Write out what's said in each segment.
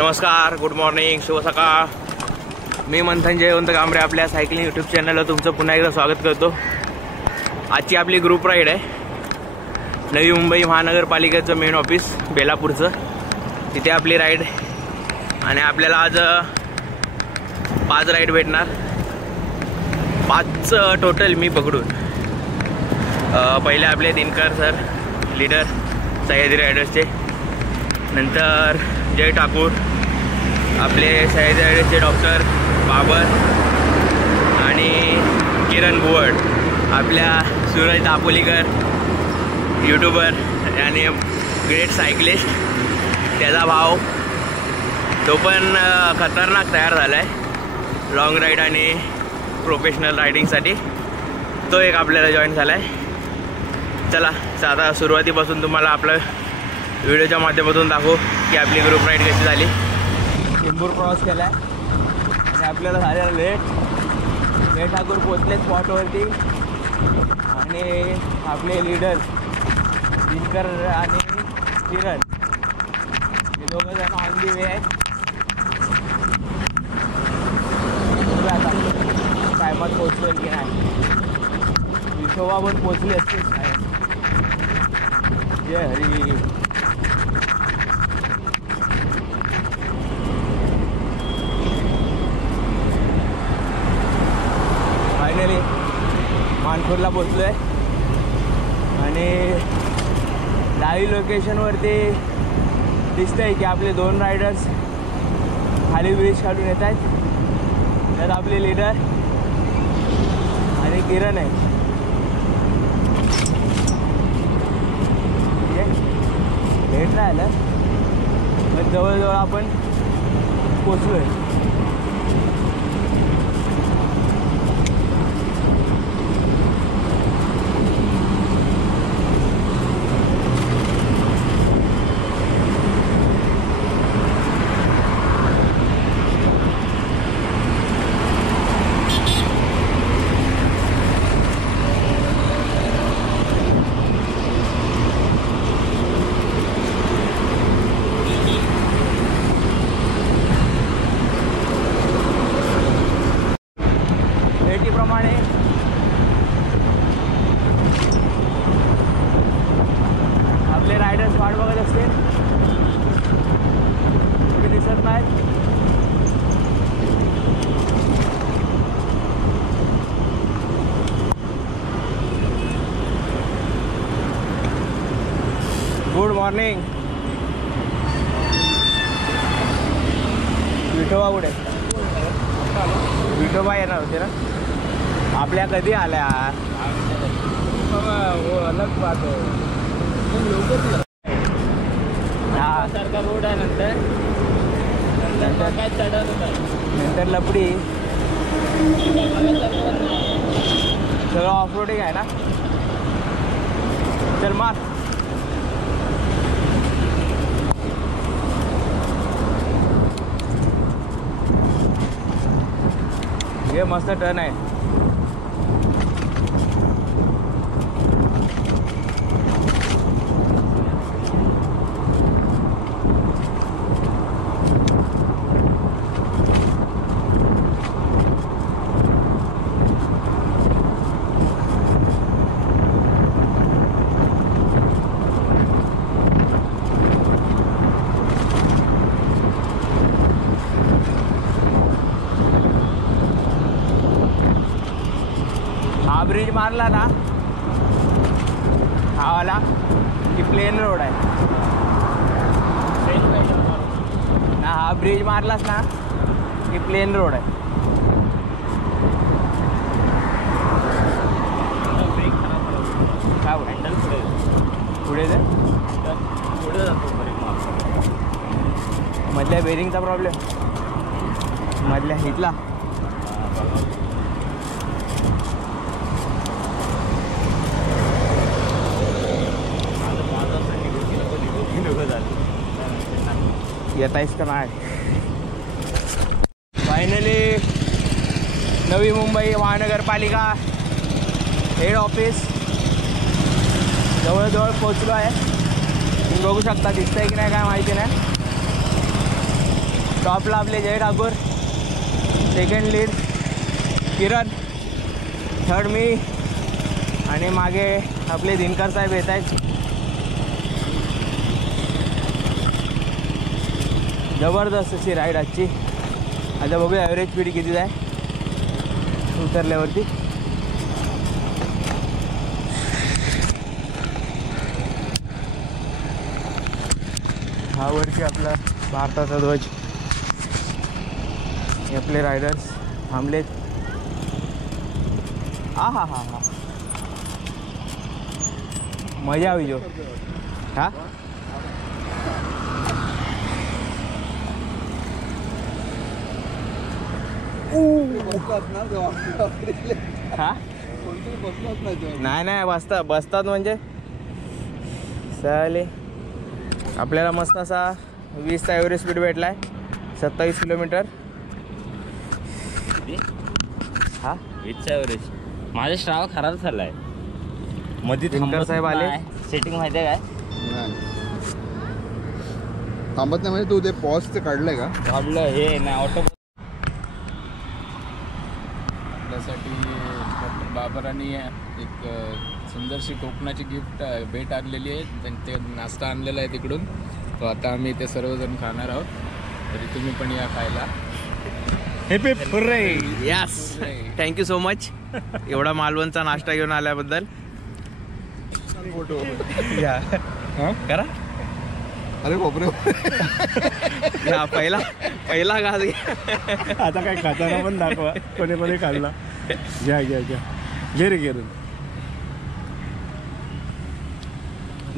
नमस्कार, good morning, शुभ सकाळ. मी मंथन जयवंत कांबरे आपल्या सायकलिंग यूट्यूब चॅनलला तुमचं पुन्हा एकदा स्वागत करतो. आजची आपली ग्रुप राईड आहे. नवी मुंबई महानगरपालिकेचं मेन ऑफिस बेलापूरचं, तिथे आपली राईड. आणि आपल्याला आज 5 राईड भेटणार. 5 टोटल मी पकडून. पहिले आपले दिनकर सर लीडर सह्याद्री रायडर्सचे, नंतर जय ठाकूर आपले सह्याद्री रायडर्सचे डॉक्टर बाबर, आणि किरण बुवड आपल्या सूरज दापोलीकर यूट्यूबर आणि ग्रेट सायकलिस्ट. त्याचा भाव तो पण खतरनाक तयार झाला आहे लॉंग राईड आणि प्रोफेशनल रायडिंगसाठी. तो एक आपल्याला जॉईन झाला आहे. चला आता सुरुवातीपासून तुम्हाला आपलं व्हिडिओच्या माध्यमातून दाखवू की आपली ग्रुप राईड कशी झाली. टेंबूर क्रॉस केला आहे आणि आपल्याला झालेला लेट. जय ठाकूर पोचले स्पॉटवरती आणि आपले लीडर दिनकर आणि किरण हे दोघं जण ऑन दी वे आहेत. आता टायमात पोचवेल की नाही. विठोबा पण पोचली असतील काय. जय हरी. फायनली मानपूरला पोचलो आहे आणि लाईव्ह लोकेशनवरती दिसतं आहे की आपले 2 रायडर्स खाली ब्रिज काढून येत आहेत. त्यात आपले लीडर आणि किरण आहे. लेट राहिलं पण जवळजवळ आपण पोचलो आहे. आपले रायडर्स वाट बघत असतील, तुम्ही दिसत नाहीत. Good morning. विठोबा कुठे? विठोबा येणार होते ना आपल्या. कधी आल्या? अलग बात आहे. हा सारखा रोड आहे. नंतर काय चढत होता, नंतर लपडी. सगळं ऑफ रोडिंग आहे ना. चल मार. हे मस्त टर्न आहे. हा ब्रिज मारला ना, हा वाला की प्लेन रोड आहे ना. हा ब्रिज मारलास ना की प्लेन रोड आहे. काय हँडल पुढे पुढे जातो. मधल्या बेरिंगचा प्रॉब्लेम, मधल्या हिटला. येत आहेस का नाही. फायनली नवी मुंबई महानगरपालिका हेड ऑफिस जवळजवळ पोचलो आहे. तुम्ही बघू शकता, दिसतंय की नाही काय माहिती नाही. टॉपला आपले जय ठाकूर, सेकंड लीड किरण, थर्ड मी आणि मागे आपले दिनकर साहेब येत आहेत. जबरदस्त अशी राईड आजची. आता बघूया ॲव्हरेज स्पीड किती आहे उतरल्यावरती. हा वरती आपला भारताचा ध्वज. हे आपले रायडर्स थांबलेत. हा हा हा हा मजा हवी जो. हा हा नाही नाही बसतात म्हणजे चालेल. आपल्याला मस्त असा 20चा ॲव्हरेज स्पीड भेटला आहे, 27 किलोमीटर. हा 20चा ॲव्हरेज. माझा स्ट्रावा खराब झाला आहे. मध्ये दिनकर साहेब आले. सेटिंग माहिती आहे काय? थांबत नाही म्हणजे तू ते पॉजचं काढलंय का? काढलं हे नाही ऑटो. आपल्यासाठी डॉक्टर बाबरांनी एक सुंदरशी कोकणाची गिफ्ट भेट आणलेली आहे. ते नाश्ता आणलेला आहे तिकडून. तो आता आम्ही ते सर्वजण खाणार आहोत. तरी तुम्ही पण या खायला. यस, थँक्यू सो मच एवढा मालवणचा नाश्ता घेऊन आल्याबद्दल. या करा. अरे बापरे. या पहिला घास घ्या. आता काय खाताना पण दाखवा कोणी कोणी खाल्ला. घ्या घ्या घ्या घे रे घे रे.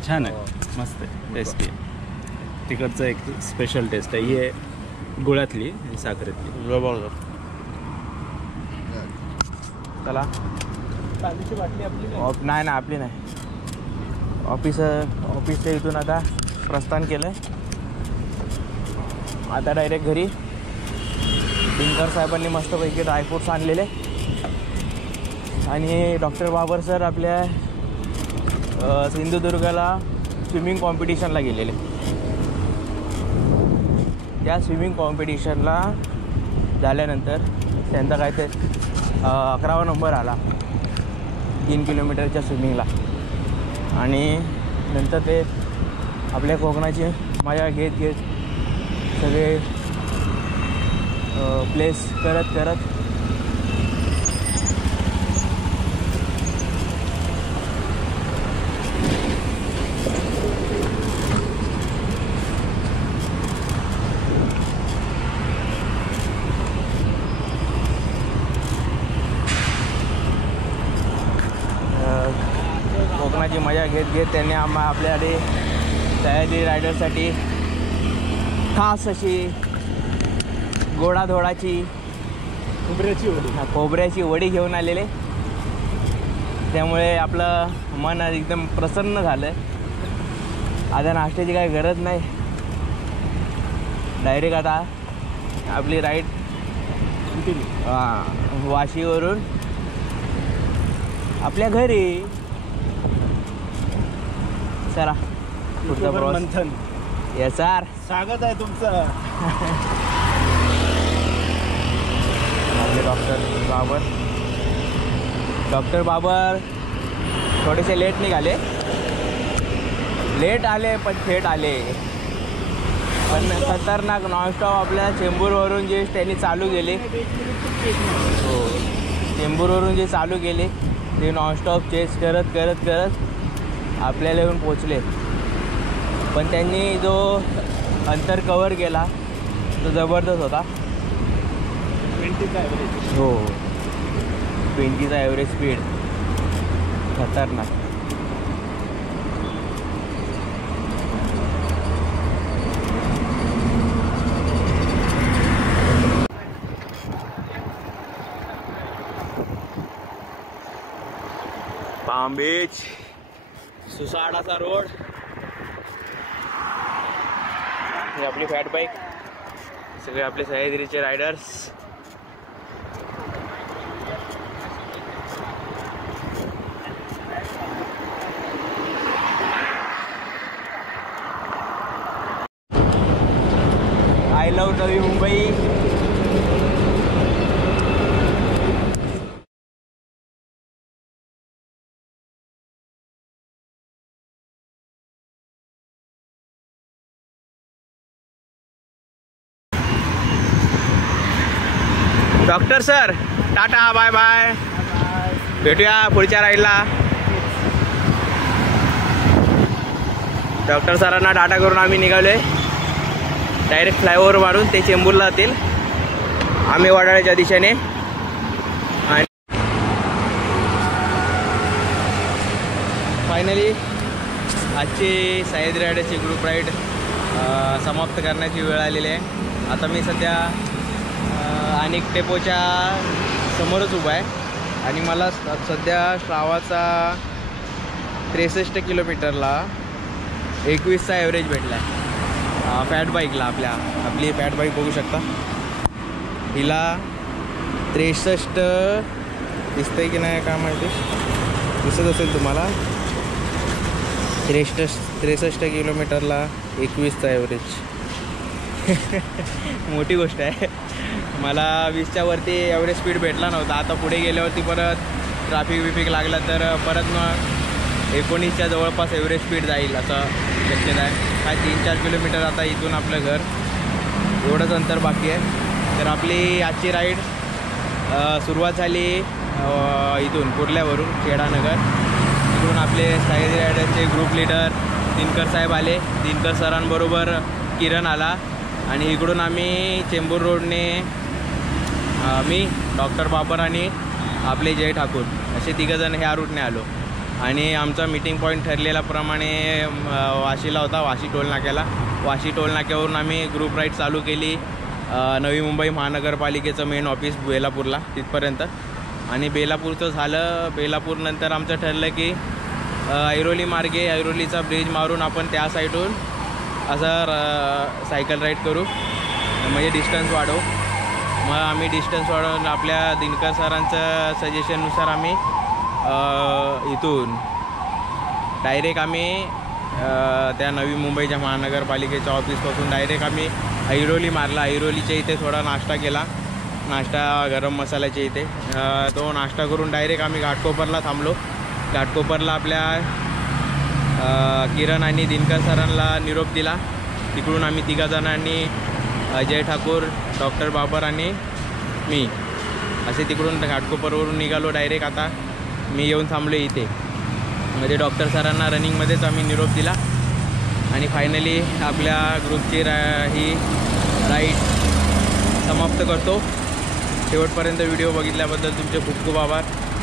छान आहे, मस्त आहे, टेस्टी आहे. तिकडचं एक स्पेशल टेस्ट आहे. ही आहे गुळातली, साखरेतली. जबरदस्त. चला नाही ना आपली नाही. ऑफिसच्या इथून आता प्रस्थान केलं आहे. आता डायरेक्ट घरी. दिनकर साहेबांनी मस्तपैकी ड्रायफ्रूट्स आणलेले आणि डॉक्टर बाबर सर आपल्या सिंधुदुर्गाला स्विमिंग कॉम्पिटिशनला गेलेले. त्या स्विमिंग कॉम्पिटिशनला झाल्यानंतर त्यांचा काय ते 11वा नंबर आला 3 किलोमीटरच्या स्विमिंगला. आणि नंतर ते आपल्या कोकणाची मजा घेत घेत सगळे प्लेस करत करत कोकणाची मजा घेत घेत त्यांनी आपल्याकडे सह्याद्री रायडरसाठी खास अशी गोडाधोडाची खोबऱ्याची वडी घेऊन आलेले. त्यामुळे आपलं मन एकदम प्रसन्न झालं. आता नाश्त्याची काही गरज नाही. डायरेक्ट आता आपली राईड वाशीवरून आपल्या घरी. चला पुढचा प्रवास. मंथन. येस सर, स्वागत आहे तुमचं. आपले डॉक्टर बाबर थोडेसे लेट निघाले. लेट आले पण थेट आले. पण खतरनाक नॉनस्टॉप आपल्या चेंबूरवरून जे त्यांनी चालू केले. हो, चेंबूरवरून जे चालू केले ते नॉनस्टॉप चेस करत करत करत आपल्याला येऊन पोचले. पण त्यांनी जो अंतर कवर केला तो जबरदस्त होता. 20चा ॲव्हरेज. हो, 20चा ॲव्हरेज स्पीड खतरनाक. पाम बीच, सुसाडाचा रोड. ही आपली फॅट बाईक. सगळे आपले सह्याद्रीचे riders. I love Navi Mumbai. Doctor sir tata bye bye, भेटूया पुढच्या राईडला. डॉक्टर सरांना टाटा करून आम्ही निघालोय डायरेक्ट फ्लायओव्हर मारून ते चेंबूरला जातील, आम्ही वडाळ्याच्या दिशेने. आणि फायनली आजची सह्याद्री रायडर्सची ग्रुप राईड समाप्त करण्याची वेळ आलेली आहे. आता मी सध्या अनेक टेपोच्या समोरच उभा आहे आणि मला सध्या श्रावाचा 63 किलोमीटरला 21चा ॲव्हरेज भेटला आहे फॅट बाईकला. आपली फॅट बाईक बघू शकता, हिला 63 दिसतंय की नाही काय माहिती, दिसत असेल तुम्हाला. 63 किलोमीटरला 21चा ॲव्हरेज मोठी गोष्ट आहे. मला 20च्या वरती ॲव्हरेज स्पीड भेटला नव्हता. आता पुढे गेल्यावरती परत ट्रॅफिक लागला तर परत मग 19च्या जवळपास ॲव्हरेज स्पीड जाईल असं शक्यता आहे. काय 3-4 किलोमीटर आता इथून आपलं घर, एवढंच अंतर बाकी आहे. तर आपली आजची राईड सुरुवात झाली इथून कुर्ल्यावरून खेडानगर. इकडून आपले सह्याद्री रायडर्सचे ग्रुप लीडर दिनकर साहेब आले, दिनकर सरांबरोबर किरण आला आणि इकडून आम्ही चेंबूर रोडने मी डॉक्टर बाबर आणि आपले जय ठाकूर असे तिघंजण ह्या रूटने आलो. आणि आमचा मीटिंग पॉईंट ठरलेल्याप्रमाणे वाशीला होता, वाशी टोल नाक्याला. वाशी टोल नाक्यावरून आम्ही ग्रुप राईड चालू केली नवी मुंबई महानगरपालिकेचं मेन ऑफिस बेलापूरला तिथपर्यंत. आणि बेलापूरचं झालं. बेलापूरनंतर आमचं ठरलं की ऐरोली मार्गे ऐरोलीचा ब्रिज मारून आपण त्या साईडून असं सायकल राईड करू, म्हणजे डिस्टन्स वाढवू. मग आम्ही डिस्टन्स वाढवून आपल्या दिनकर सरांचं सजेशननुसार आम्ही इथून डायरेक्ट आम्ही त्या नवी मुंबईच्या महानगरपालिकेच्या ऑफिसपासून डायरेक्ट आम्ही ऐरोली मारला. ऐरोलीच्या इथे थोडा नाश्ता केला, नाश्ता गरम मसाल्याच्या इथे. तो नाश्ता करून डायरेक्ट आम्ही घाटकोपरला थांबलो. घाटकोपरला आपल्या किरण आणि दिनकर सरांना निरोप दिला. तिकडून आम्ही तिघाजणांनी जय ठाकूर, डॉक्टर बाबर आणि मी असे तिकडून घाटकोपरवरून निघालो डायरेक्ट. आता मी येऊन थांबलो इथे, म्हणजे डॉक्टर सरांना रनिंगमध्येच आम्ही निरोप दिला. आणि फायनली आपल्या ग्रुपची ही राईड समाप्त करतो. शेवटपर्यंत व्हिडिओ बघितल्याबद्दल तुमचे खूप खूप आभार.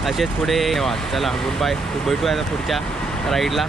असेच पुढे धन्यवाद. चला गुड बाय, भेटूया आता पुढच्या राईडला.